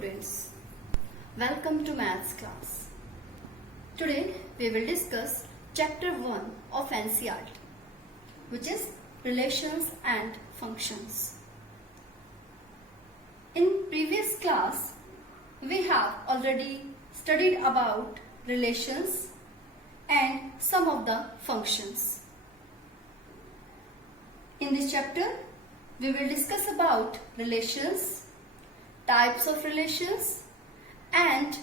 students, welcome to maths class. Today we will discuss chapter 1 of NCERT, which is relations and functions. In previous class we have already studied about relations and some of the functions. In this chapter we will discuss about relations, types of relations and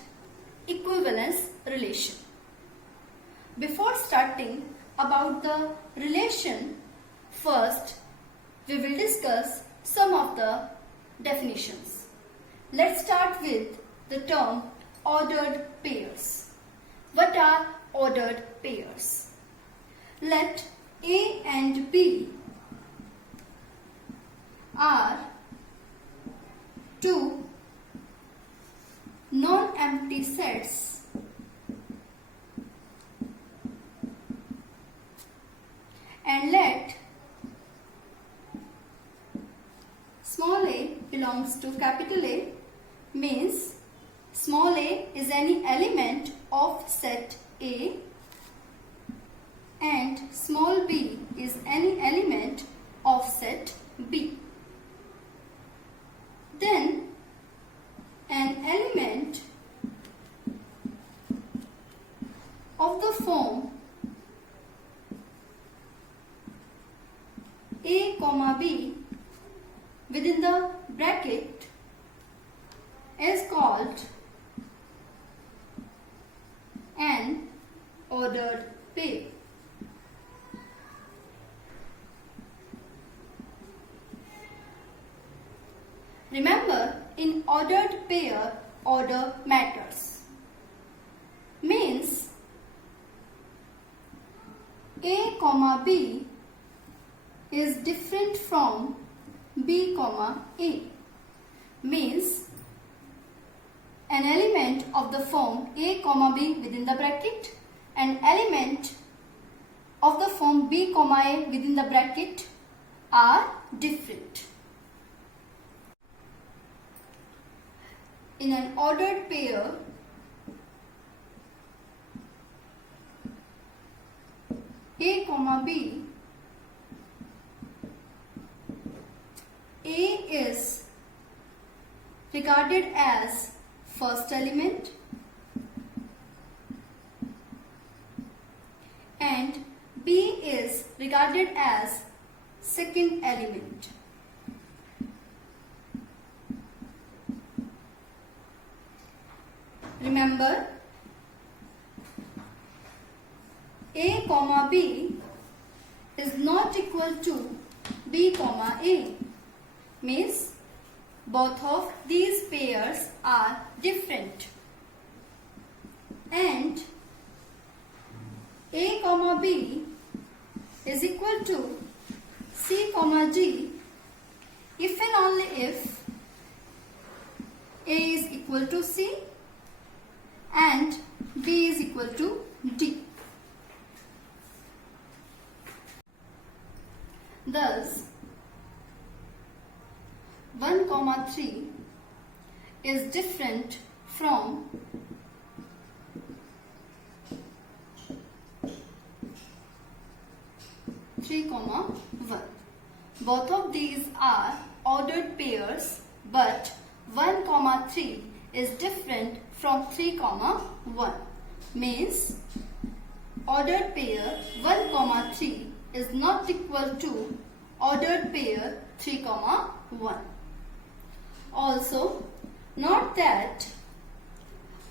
equivalence relation. Before starting about the relation, first we will discuss some of the definitions. Let's start with the term ordered pairs. What are ordered pairs? Let A and B are two non-empty sets and let small a belongs to capital A, means small a is any element of set A and small b is any element of set B. Then an element of the form A comma B within the bracket is called an ordered pair. Remember, in ordered pair, order matters. Means A comma B is different from B comma A. Means an element of the form A comma B within the bracket, an element of the form B comma A within the bracket are different. In an ordered pair, A comma B, A is regarded as first element and B is regarded as second element. Remember, A comma B is not equal to B comma A, means both of these pairs are different, and A comma B is equal to C comma G if and only if A is equal to C and B is equal to D. Thus, 1 comma 3 is different from 3 comma 1. Both of these are ordered pairs, but 1 comma 3 is different from 3 comma 1. Means ordered pair 1 comma 3 is not equal to ordered pair 3 comma 1. Also, note that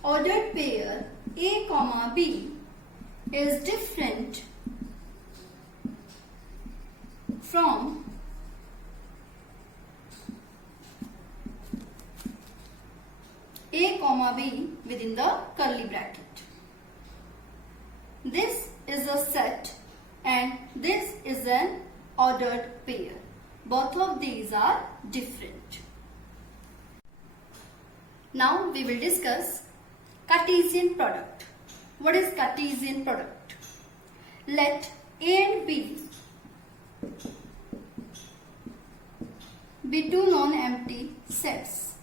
ordered pair A comma B is different from A comma B within the curly bracket. This is a set and this is an ordered pair. Both of these are different. Now we will discuss Cartesian product. What is Cartesian product? Let A and B be two non-empty sets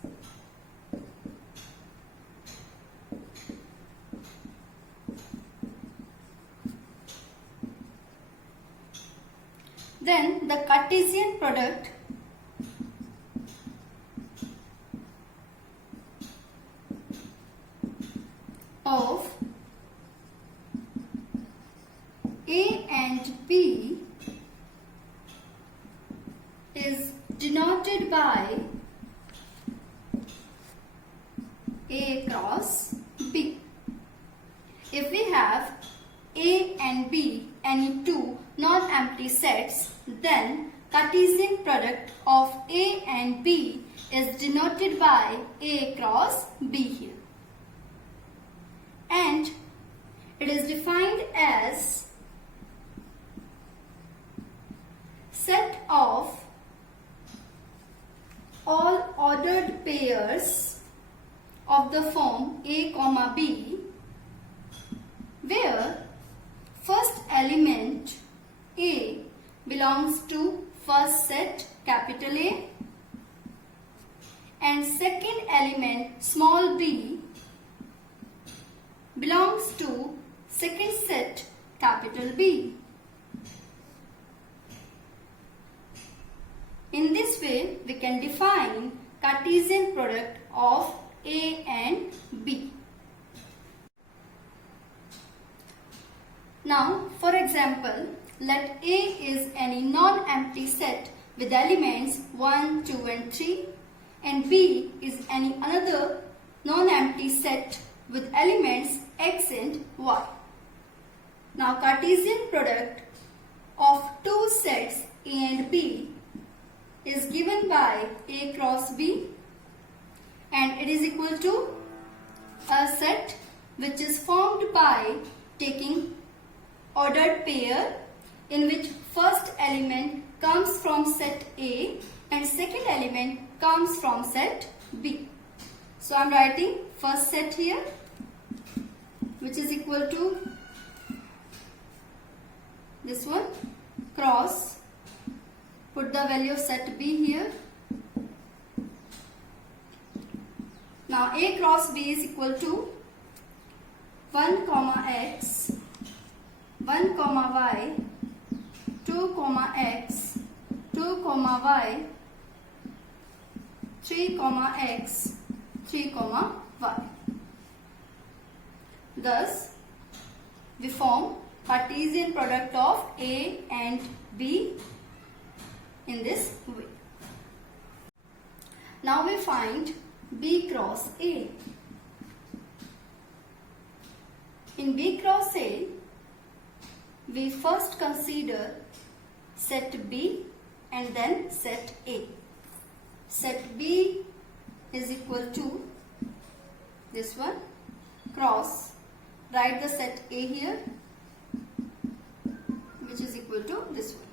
Then the Cartesian product of A and B is denoted by A cross B. If we have A and B any two non-empty sets, then Cartesian product of A and B is denoted by A cross B here. And it is defined as set of all ordered pairs of the form A comma B, where first element A belongs to first set capital A and second element small b belongs to second set capital B. In this way, we can define Cartesian product of A and B. Now, for example, let A is any non-empty set with elements 1, 2 and 3 and B is any another non-empty set with elements x and y. Now, Cartesian product of two sets A and B is given by A cross B, and it is equal to a set which is formed by taking ordered pair in which first element comes from set A and second element comes from set B. So I am writing first set here, which is equal to this one cross, put the value of set B here. Now A cross B is equal to 1 comma x, 1 comma y, 2 comma x, 2 comma y, 3 comma x, 3 comma y. Thus, we form Cartesian product of A and B in this way. Now we find B cross A. In B cross A, we first consider set B and then set A. Set B is equal to this one cross, write the set A here, which is equal to this one.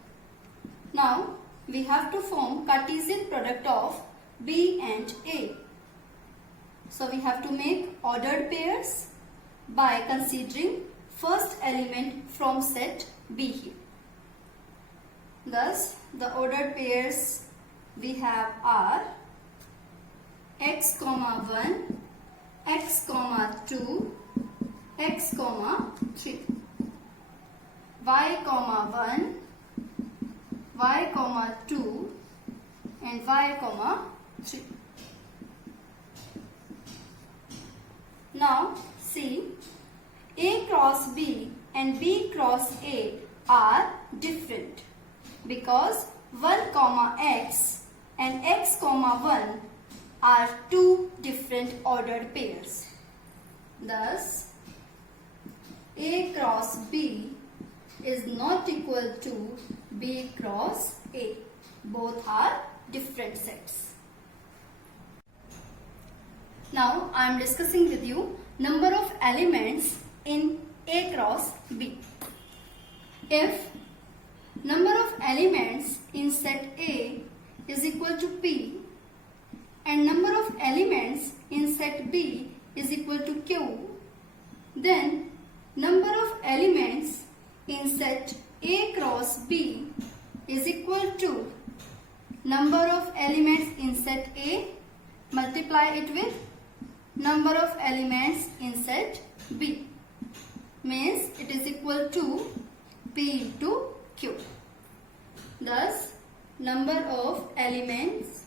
Now we have to form Cartesian product of B and A. So we have to make ordered pairs by considering first element from set B here. Thus, the ordered pairs we have are x comma 1, x comma 2, x comma 3, y comma 1, y comma 2 and y comma 3. Now see, A cross B and B cross A are different because 1 comma x and x comma 1 are two different ordered pairs. Thus, A cross B is not equal to B cross A. Both are different sets. Now I am discussing with you number of elements in A cross B. If number of elements in set A is equal to P and number of elements in set B is equal to Q, then number of elements in set A cross B is equal to number of elements in set A, multiply it with number of elements in set B, means it is equal to P into Q. Thus, number of elements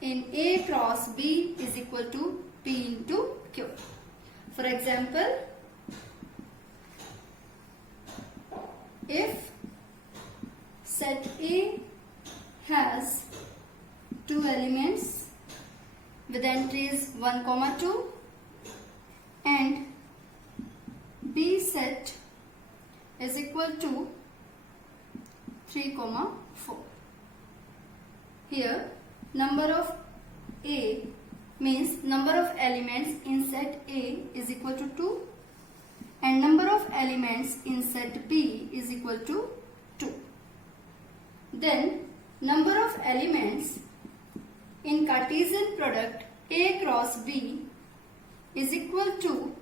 in A cross B is equal to P into Q. For example, if set A has 2 elements with entries 1, 2 and B set is equal to 3, 4. Here number of A means number of elements in set A is equal to 2 and number of elements in set B is equal to 2. Then number of elements in Cartesian product A cross B is equal to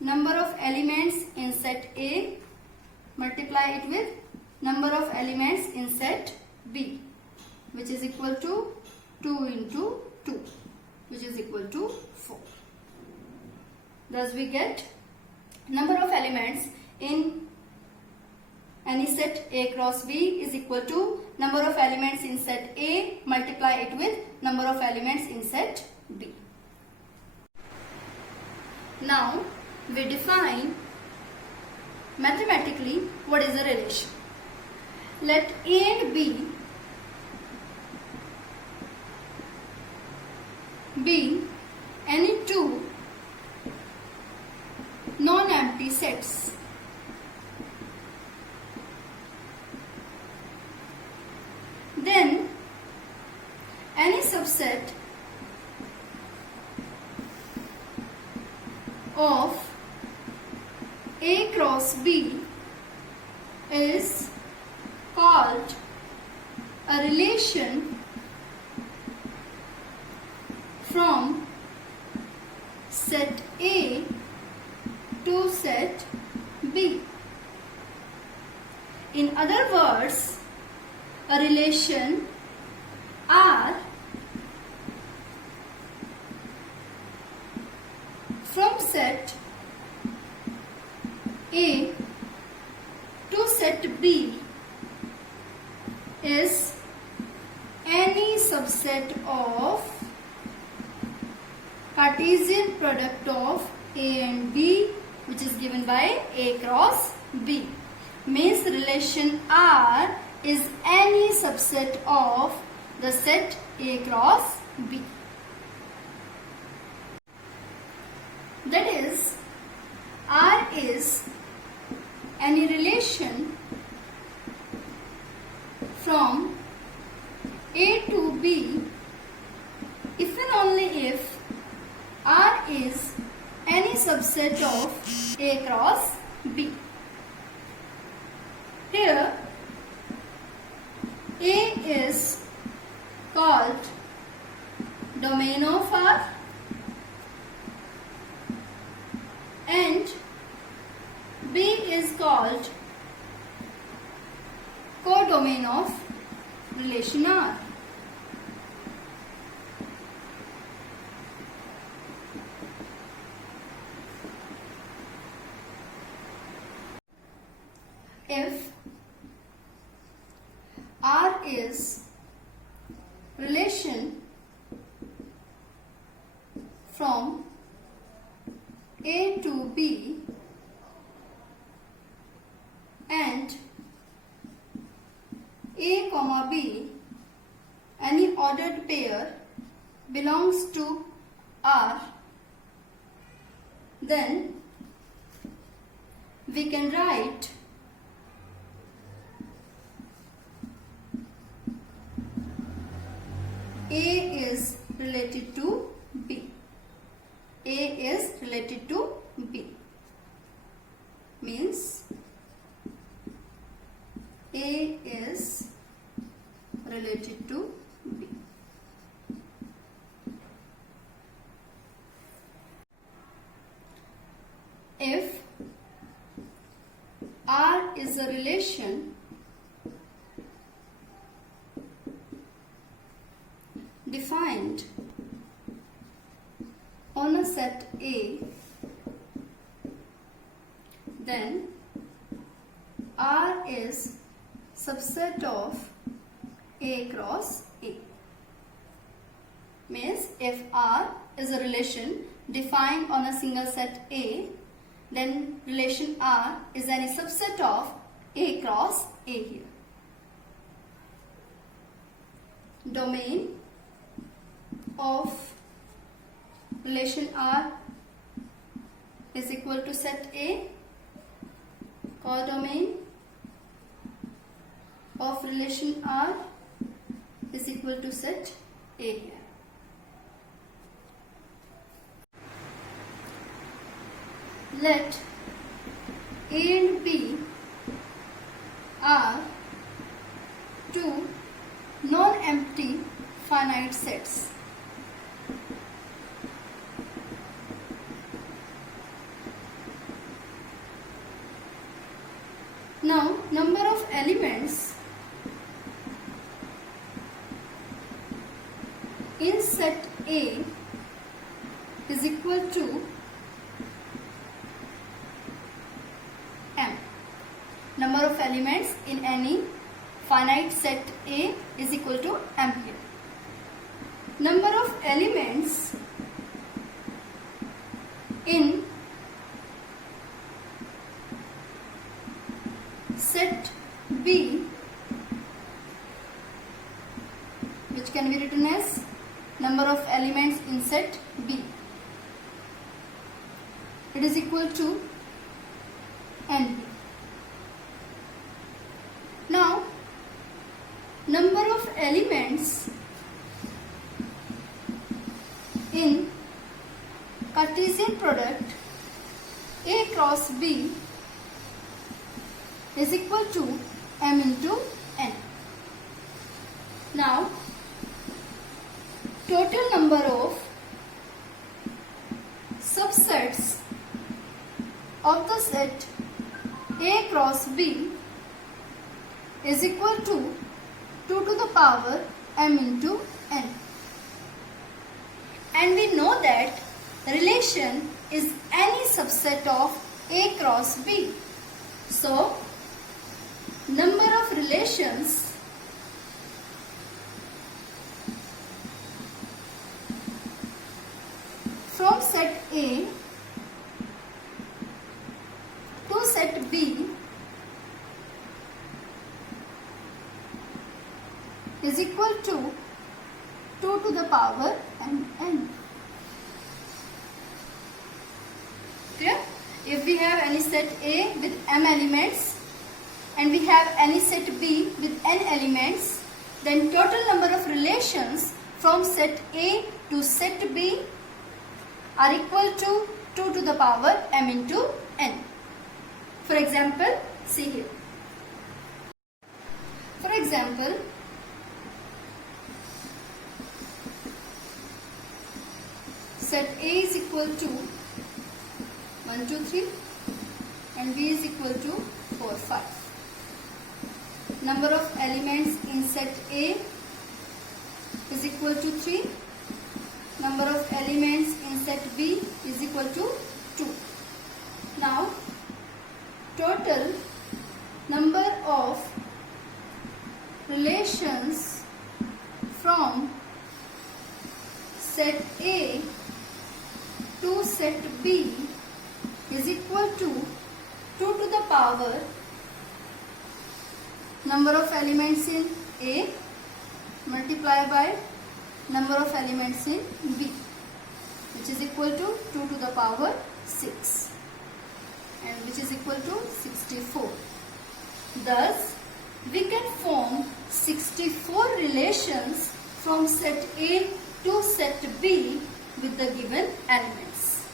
number of elements in set A, multiply it with number of elements in set B, which is equal to 2 into 2, which is equal to 4. Thus we get number of elements in any set A cross B is equal to number of elements in set A, multiply it with number of elements in set B. Now we define mathematically what is a relation. Let A and B be any two non-empty sets. Then any subset of A cross B is called a relation from set A to set B. In other words, a relation R from set A to set B is any subset of Cartesian product of A and B, which is given by A cross B. Means relation R is any subset of the set A cross B. That is, R is any relation from A to B if and only if R is any subset of A cross B. Here A is called domain of R and B is called codomain of relation R. If R is relation from A to B and A comma B, any ordered pair belongs to R, then we can write A is related to B. A is related to B. Means A is related to B. If R is a relation defined on a set A, then R is subset of A cross A. Means if R is a relation defined on a single set A, then relation R is any subset of A cross A here. Domain of relation R is equal to set A. Codomain of relation R is equal to set A here. Let A and B are two non-empty finite sets. Now, number of elements in set A is equal to M. Number of elements in any finite set A is equal to M here. Number of elements in set B, which can be written as number of elements in set B, it is equal to NB. Now, number of elements in Cartesian product A cross B is equal to M into N. Now, total number of subsets of the set A cross B is equal to 2 to the power M into N. And we know that relation is any subset of A cross B. So, number of relations from set A to set B is equal to 2 to the power N. Clear? If we have any set A with M elements and we have any set B with N elements, then total number of relations from set A to set B are equal to 2 to the power M into N. For example, see here. For example, set A is equal to 1, 2, 3 and B is equal to 4, 5. Number of elements in set A is equal to 3. Number of elements in set B is equal to 2. Now, total number of relations from set A to set B is equal to 2 to the power number of elements in A multiplied by number of elements in B, which is equal to 2 to the power 6 and which is equal to 64. Thus, we can form 64 relations from set A to set B with the given elements.